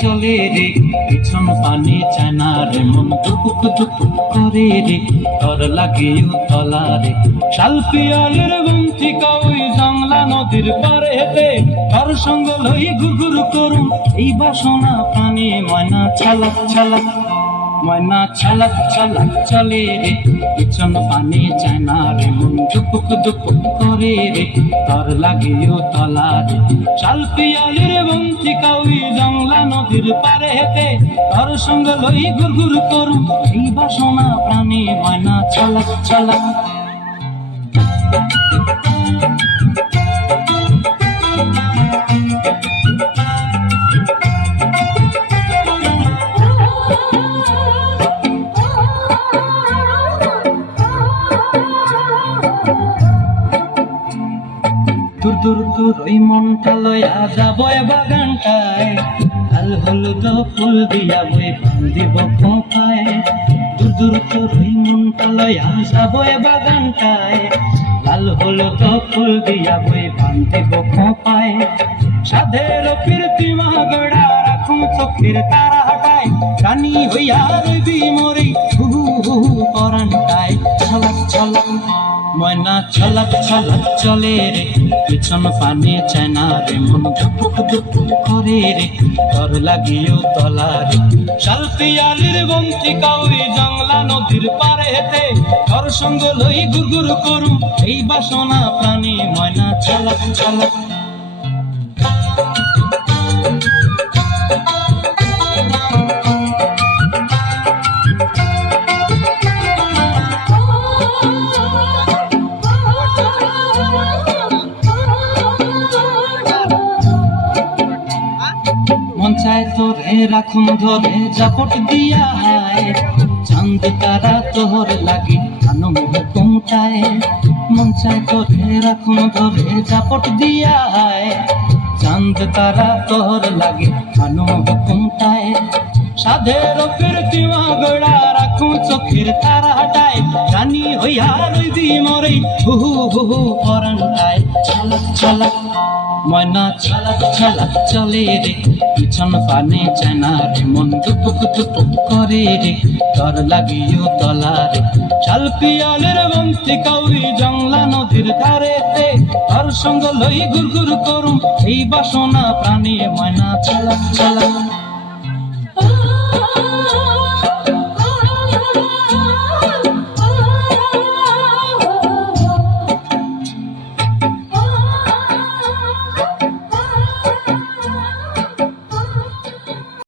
চলে রে, পিছন পানে চায় না রে, মন দুপুক দুপুক করে রে, তর লাগে তলা রে। শাল পিয়ালের বন্তিকা ওই জংলা নদীর পারে হেতে, তার সঙ্গ লই ঘুরঘুর করুম এই বাসনা প্রাণে। ময়না ছালাক ছালাক, ময়না ছালাক ছালাক চলে রে, পিছন পানে চায় না রে, মন দুপুক দুপুক করে রে, তর লাগে তলা রে। শাল পিয়ালের বন্তিকা ওই জংলা নদীর পারে হেতে, তার সঙ্গ লই ঘুরঘুর করুম এই বাসনা প্রাণে। ময়না ছালাক ছালাক। দূর দূর দূর ওই মনটা লইয়া যাব বাগানটায়, লাল হলুদ ফুল দিয়া বই বান্ধিব খোঁপায়। দূর দূর দূর ওই মনটা লইয়া যাব বাগানটায়, লাল হলুদ ফুল দিয়া বই বান্ধিব খোঁপায়। সাধের কীর্তিমা গড়া রাখুন চোখের তারা হাটায়, রানী হইয়া রবি মরে হু হু পরানটায়। ছলাক ছলাক, ময়না ছলাক ছলাক চলে রে, পিছন পানে চায় না রে, মন ধুপুক ধুপুক করে রে, তর লাগিও তলা রে। শাল পিয়ালির বন্তিকা ওই জংলা নদীর পারে হেতে, তর সঙ্গ লই ঘুরঘুর করুম এই বাসনা প্রাণে। ময়না ছলাক ছলাক। মন চায় তোরে রাখুন ধরে জাপট দিয়া হায়, চাঁদ তারা তোর লাগে আনম হুকুমটায়। মন চায় তোরে রাখুন ধরে জাপট দিয়া হায়, চাঁদ তারা তোর লাগে আনম হুকুমটায়। সাধের কীর্তিমা গড়া রাখুন চোখের তারা হাটায়, রানী হইয়া রইবি মরে হু হু পরানটায়। ছলাক ছলাক, ময়না ছলাক ছলাক চলে রে, পিছন পানে চায় না রে, মন দুপুক দুপুক করে রে, তর লাগিও তলা রে। শাল পিয়ালের বন্তিকা ওই জংলা নদীর ধারেতে, তার সঙ্গ লই ঘুরঘুর করুম এই বাসনা প্রাণে। ময়না ছলাক ছলাক।